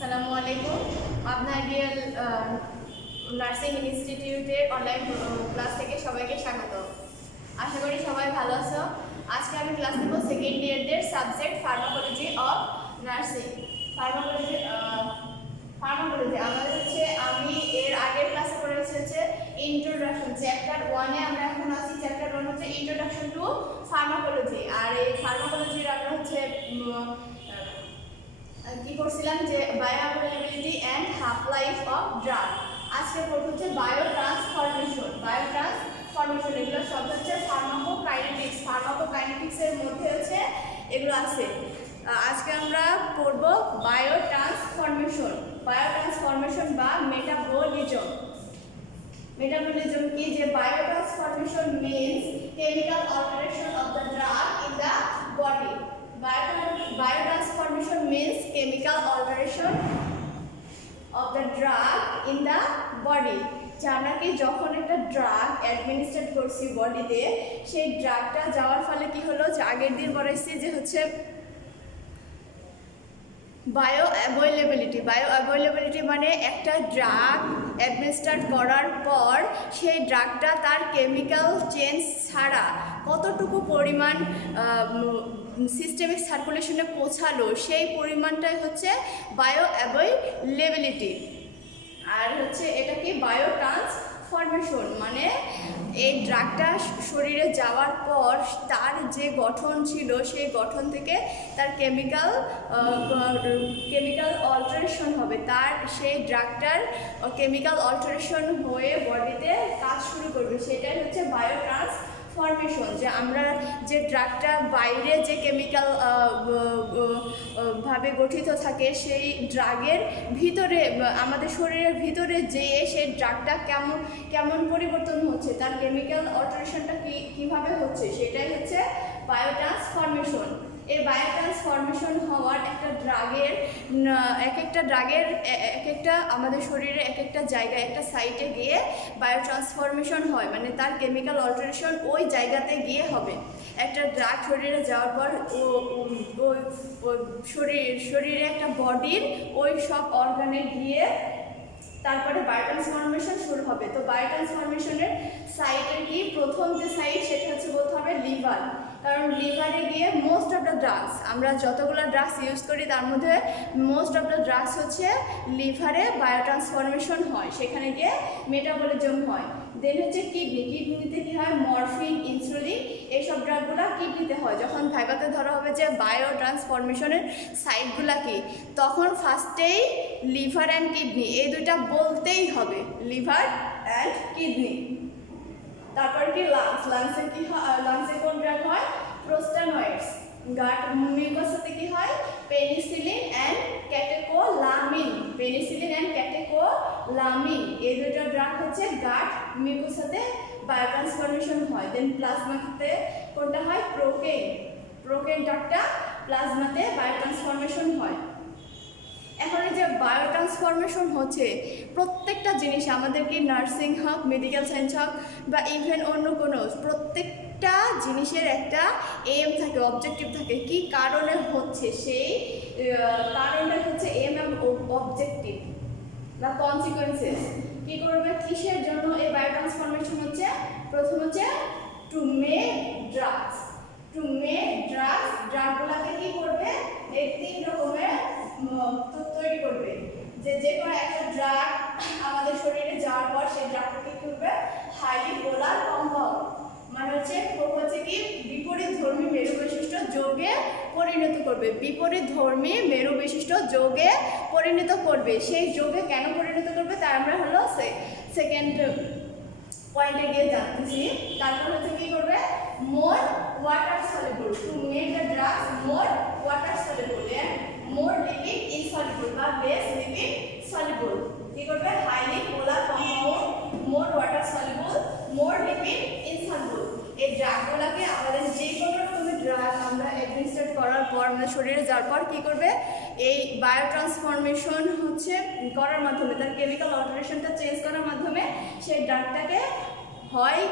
আসসালামু আলাইকুম। Pabna ideal nursing ইনস্টিটিউটের অনলাইন ক্লাস থেকে সবাইকে স্বাগত। আশা করি সবাই ভালো আছো। আজকে আমি ক্লাস নেব সেকেন্ড ইয়ারদের subject pharmacology of nursing. Pharmacology আমাদের আমি এর আগের ক্লাসে পড়েছি ইন্ট্রোডাকশন চ্যাপ্টার 1 এ। আমরা এখন আছি চ্যাপ্টার 1 হচ্ছে ইন্ট্রোডাকশন টু ফার্মাকোলজি। আর এই ফার্মাকোলজির আমরা কি করছিলাম যে bioavailability and half life of drug. আজকে পড়ব হচ্ছে বায়ো ট্রান্সফরমেশন। এগুলো সব হচ্ছে ফার্মাকোকাইনেটিক্সের মধ্যে এগুলো আছে। আজকে আমরা পড়ব বায়ো ট্রান্সফরমেশন বা মেটাবলিজম কি? যে bio transformation means chemical alteration of the drug in the body. Biotransformation means chemical alteration of the drug in the body. জানা কি যখন একটা ড্রাগ অ্যাডমিনিস্ট্রেট করছি বডিতে, সেই ড্রাগটা যাওয়ার ফলে কি হলো, যে আগের দিন বলেছি যে বায়োঅ্যাভেলেবিলিটি মানে একটা ড্রাগ অ্যাডমিনিস্ট্রেট করার পর সেই ড্রাগটা তার কেমিক্যাল চেঞ্জ ছাড়া কতটুকু পরিমাণ সিস্টেমিক সার্কুলেশনে পৌঁছালো, সেই পরিমাণটাই হচ্ছে বায়োঅ্যাভেলেবিলিটি। আর এটা কি বায়ো ট্রান্সফরমেশন মানে এই ড্রাগটা শরীরে যাওয়ার পর তার যে গঠন ছিল সেই গঠন থেকে তার কেমিক্যাল অল্টারেশন হবে, তার সেই ড্রাগটার কেমিক্যাল অল্টারেশন হয়ে বডিতে কাজ শুরু করবে, সেটাই হচ্ছে বায়ো ট্রান্সফরমেশন। যে আমরা যে ড্রাগটা বাইরে যে কেমিক্যাল ভাবে গঠিত থাকে, সেই ড্রাগের ভিতরে আমাদের শরীরের ভিতরে যেয়ে সেই ড্রাগটা কেমন পরিবর্তন হচ্ছে, তার কেমিক্যাল অল্টারেশনটা কীভাবে হচ্ছে, সেটাই হচ্ছে বায়ো ট্রান্সফরমেশন। এই বায়ো ট্রান্সফরমেশন হওয়ার এক একটা ড্রাগের আমাদের শরীরে এক একটা জায়গায় একটা সাইটে গিয়ে বায়ো ট্রান্সফরমেশন হয়, মানে তার কেমিক্যাল অল্টারেশন ওই জায়গাতে গিয়ে হবে। একটা ড্রাগ শরীরে যাওয়ার পর শরীরে একটা বডির ওই সব অর্গানে গিয়ে তারপরে বায়ো ট্রান্সফরমেশন শুরু হবে। তো বায়ো ট্রান্সফরমেশনের সাইটের কি প্রথম যে সাইট, সেটা বলতে হবে লিভার। কারণ লিভারে গিয়ে মোস্ট অফ দ্য ড্রাগস, আমরা যতগুলো ড্রাগস ইউজ করি তার মধ্যে মোস্ট অফ দ্য ড্রাগস লিভারে বায়ো ট্রান্সফরমেশন হয়, সেখানে গিয়ে মেটাবলিজম হয়। দেন কিডনিতে কি হয়, মরফিন, ইনসুলিন, এইসব ড্রাগগুলো কিডনিতে হয়। যখন ভাইবাতে ধরা হবে যে বায়ো ট্রান্সফরমেশনের সাইটগুলো কি, তখন ফার্স্টেই লিভার অ্যান্ড কিডনি এই দুইটা বলতেই হবে, লিভার অ্যান্ড কিডনি। তারপর কি লাংসে কি হয়, লাংসে কোন ড্রাগ হয়, প্রোস্টানয়েডস। গাট মিউকাসে কি হয়, পেনিসিলিন অ্যান্ড ক্যাটেকোলামিন। এই দুটো ড্রাগ গাট মিউকাসে বায়ো ট্রান্সফরমেশন হয়। দেন প্লাজমাতে কোনটা হয়, প্রোকেন ড্রাগটা প্লাজমাতে বায়ো ট্রান্সফরমেশন হয়। এখন এই যে বায়ো ট্রান্সফরমেশন হচ্ছে প্রত্যেকটা জিনিস, আমাদের কি নার্সিং হোক, মেডিকেল সায়েন্স হোক, বা ইভেন অন্য কোনো প্রত্যেকটা জিনিসের একটা এম থাকে, অবজেক্টিভ থাকে, কি কারণে হচ্ছে, সেই কারণে এম এবং অবজেক্টিভ বা কনসিকুয়েন্সেস। কি করবে, কিসের জন্য এই বায়ো ট্রান্সফরমেশন হচ্ছে? প্রথম টু মেক ড্রাগস। ড্রাগগুলোকে কি করবে, এই 3 রকমের তৈরি করবে। যে কোনো একটা ড্রাগ আমাদের শরীরে যাওয়ার পর সেই ড্রাগটাকে কি করবে, হাইলি পোলার কম্পাউন্ড মানে কি বিপরীতধর্মী মেরু বিশিষ্ট যৌগে পরিণত করবে। সেই যৌগে কেন পরিণত করবে, তার আমরা সেকেন্ড পয়েন্টে গিয়ে জানতেছি। তারপর কি করবে, more water soluble, to make the drugs more water soluble and more lipid insoluble বা লেস লিপিড সলিউবল। কি করবে, highly polar compound, more water soluble, more lipid insoluble. এই ড্রাগগুলোকে আমাদের যে কোনো রকমের ড্রাগ আমরা অ্যাডমিনিস্ট্রেট করার পর, আমাদের শরীরে যাওয়ার পর কি করবে, এই বায়ো ট্রান্সফরমেশন করার মাধ্যমে, তার কেমিক্যাল অল্টারেশনটা চেঞ্জ করার মাধ্যমে সেই ড্রাগটাকে হয়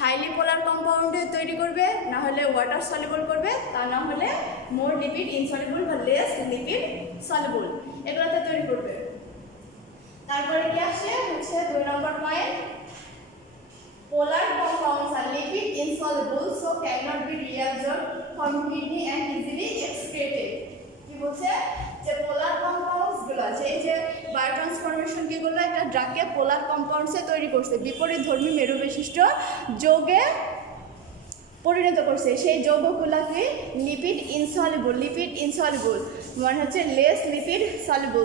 হাইলি পোলার কম্পাউন্ডে তৈরি করবে, না হলে ওয়াটার সলিবল করবে, তা না হলে মোর লিপিড ইনসলিবল বা লেস লিপিড সলিবল এগুলোতে তৈরি করবে। তারপরে কি আসে হচ্ছে 2 নম্বর point, polar compounds are lipid insoluble so cannot be reabsorbed from kidney and easily excreted। কি বলছে যে পোলার কম্পাউন্ডস গুলো আছে, এই যে বায়োট্রান্সফরমেশন কি করলো, একটা ড্রাগকে পোলার কম্পাউন্ডসে তৈরি করছে, বিপরীত ধর্মী মেরু বিশিষ্ট যৌগে পরিণত করছে। সেই যৌগগুলোকে লিপিড ইনসলিবল মানে হচ্ছে লেস লিপিড সলিবল,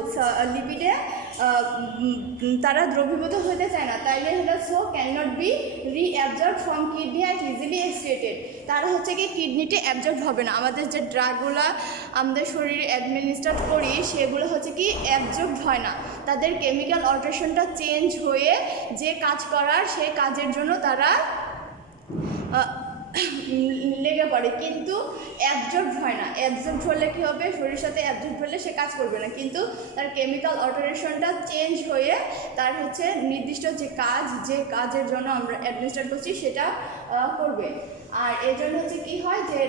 লিপিডে তারা দ্রবীভূত হতে চায় না, তাইলে হলো so can not be reabsorb from kidney and easily excreted. তারা হচ্ছে কি কিডনিতে অ্যাবজর্ব হবে না, আমাদের যে ড্রাগগুলো আমাদের শরীরে অ্যাডমিনিস্ট্রেট করি সেগুলো হচ্ছে কি অ্যাবজর্ব হয় না, তাদের কেমিক্যাল অল্টারেশনটা চেঞ্জ হয়ে যে কাজ করার সেই কাজের জন্য তারা লেগে পড়ে, কিন্তু অ্যাবজর্ব হয় না। অ্যাবজর্ব হলে কী হবে, শরীরের সাথে অ্যাবজর্ব হলে সে কাজ করবে না, কিন্তু তার কেমিক্যাল অল্টারেশনটা চেঞ্জ হয়ে তার হচ্ছে নির্দিষ্ট যে কাজের জন্য আমরা অ্যাডমিনিস্ট্রেট করছি সেটা করবে। আর এর জন্য হচ্ছে কী হয় যে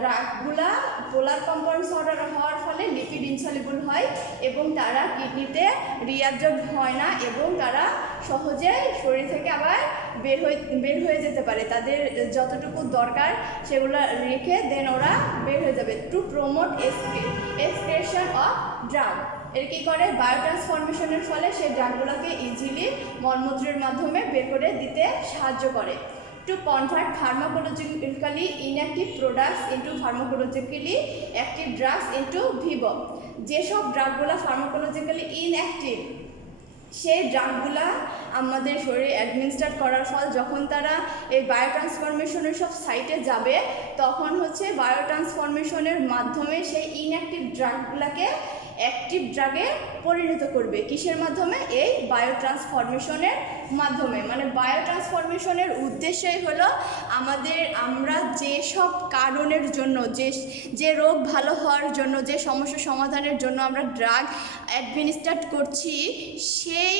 ড্রাগগুলা পোলার কম্পাউন্ডস হওয়ার ফলে লিপিড ইনসলিবল হয় এবং তারা কিডনিতে রিঅ্যাবজর্ব হয় না এবং তারা সহজে শরীর থেকে আবার বের হয়ে যেতে পারে, তাদের যতটুকু দরকার সেগুলো রেখে দেন ওরা বের হয়ে যাবে। To promote excretion of drug, এর কী করে বায়োট্রান্সফরমেশনের ফলে সেই ড্রাগগুলোকে ইজিলি মলমূত্রের মাধ্যমে বের করে দিতে সাহায্য করে। To convert pharmacologically inactive products into pharmacologically active drugs into vivo, যেসব ড্রাগগুলো ফার্মাকোলজিক্যালি ইনঅ্যাক্টিভ সেই ড্রাগগুলা আমাদের শরীরে অ্যাডমিনিস্ট্রেট করার ফল যখন তারা এই বায়োট্রান্সফরমেশনের সব সাইটে যাবে তখন হচ্ছে বায়োট্রান্সফরমেশনের মাধ্যমে সেই ইনঅ্যাক্টিভ ড্রাগগুলোকে অ্যাক্টিভ ড্রাগে পরিণত করবে। কিসের মাধ্যমে? এই বায়োট্রান্সফরমেশনের মাধ্যমে। মানে বায়োট্রান্সফরমেশনের উদ্দেশ্যই হলো আমরা যেসব কারণের জন্য যে রোগ ভালো হওয়ার জন্য যে সমস্যা সমাধানের জন্য আমরা ড্রাগ অ্যাডমিনিস্ট্রেট করছি সেই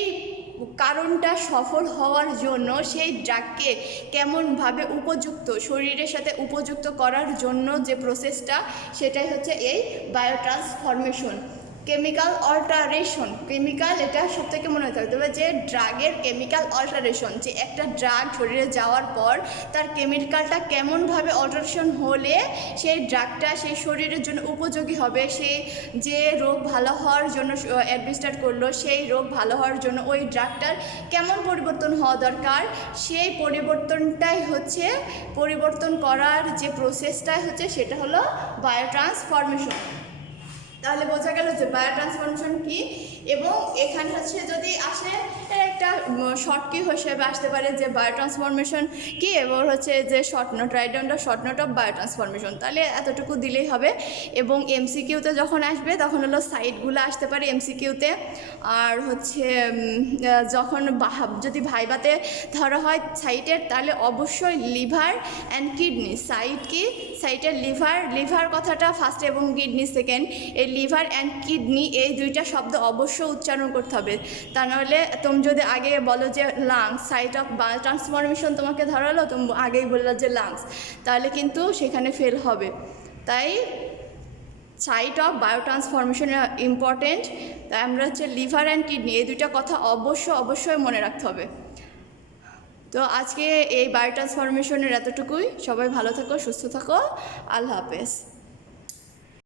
কারণটা সফল হওয়ার জন্য সেই ড্রাগকে কেমনভাবে উপযুক্ত শরীরের সাথে উপযুক্ত করার জন্য যে প্রসেসটা সেটাই হচ্ছে এই বায়োট্রান্সফরমেশন। কেমিক্যাল অল্টারেশন, কেমিক্যাল এটা সব থেকে মনে থাকতে হবে যে ড্রাগের কেমিক্যাল অল্টারেশন, যে একটা ড্রাগ শরীরে যাওয়ার পর তার কেমিক্যালটা কেমনভাবে অল্টারেশন হলে সেই ড্রাগটা সেই শরীরের জন্য উপযোগী হবে, সেই যে রোগ ভালো হওয়ার জন্য অ্যাডমিনিস্ট্রেট করলো সেই রোগ ভালো হওয়ার জন্য ওই ড্রাগটার কেমন পরিবর্তন হওয়া দরকার, সেই পরিবর্তনটাই হচ্ছে পরিবর্তন করার যে প্রসেসটাই হচ্ছে সেটা হলো বায়োট্রান্সফরমেশন। তাহলে বোঝা গেল যে বায়োট্রান্সফরমেশন কি। এবং এখানে হচ্ছে যদি আসে একটা শর্ট কি হিসেবে আসতে পারে যে বায়োট্রান্সফরমেশন কি, এবং হচ্ছে যে short note, write down the short note of biotransformation, তাহলে এতটুকু দিলেই হবে। এবং এমসিকিউতে যখন আসবে তখন হলো সাইটগুলো আসতে পারে এমসিকিউতে। আর হচ্ছে যখন যদি ভাইবাতে ধরা হয় সাইটের, তাহলে অবশ্যই লিভার অ্যান্ড কিডনি, সাইট কি সাইটের লিভার কথাটা ফার্স্ট এবং কিডনি সেকেন্ড, এই লিভার অ্যান্ড কিডনি এই দুইটা শব্দ অবশ্যই উচ্চারণ করতে হবে। তা নাহলে তুমি যদি আগে বলো যে লাংস, সাইট অফ বায়োট্রান্সফরমেশন তোমাকে ধরালো, তুমি আগেই বললো যে লাংস, তাহলে কিন্তু সেখানে ফেল হবে। তাই সাইট অফ বায়োট্রান্সফরমেশন ইম্পর্টেন্ট। তাই আমরা হচ্ছে লিভার অ্যান্ড কিডনি এই দুইটা কথা অবশ্যই মনে রাখতে হবে। তো আজকে এই বায়োট্রান্সফরমেশনের এতটুকুই। সবাই ভালো থাকো, সুস্থ থাকো, আল্লাহ হাফেজ।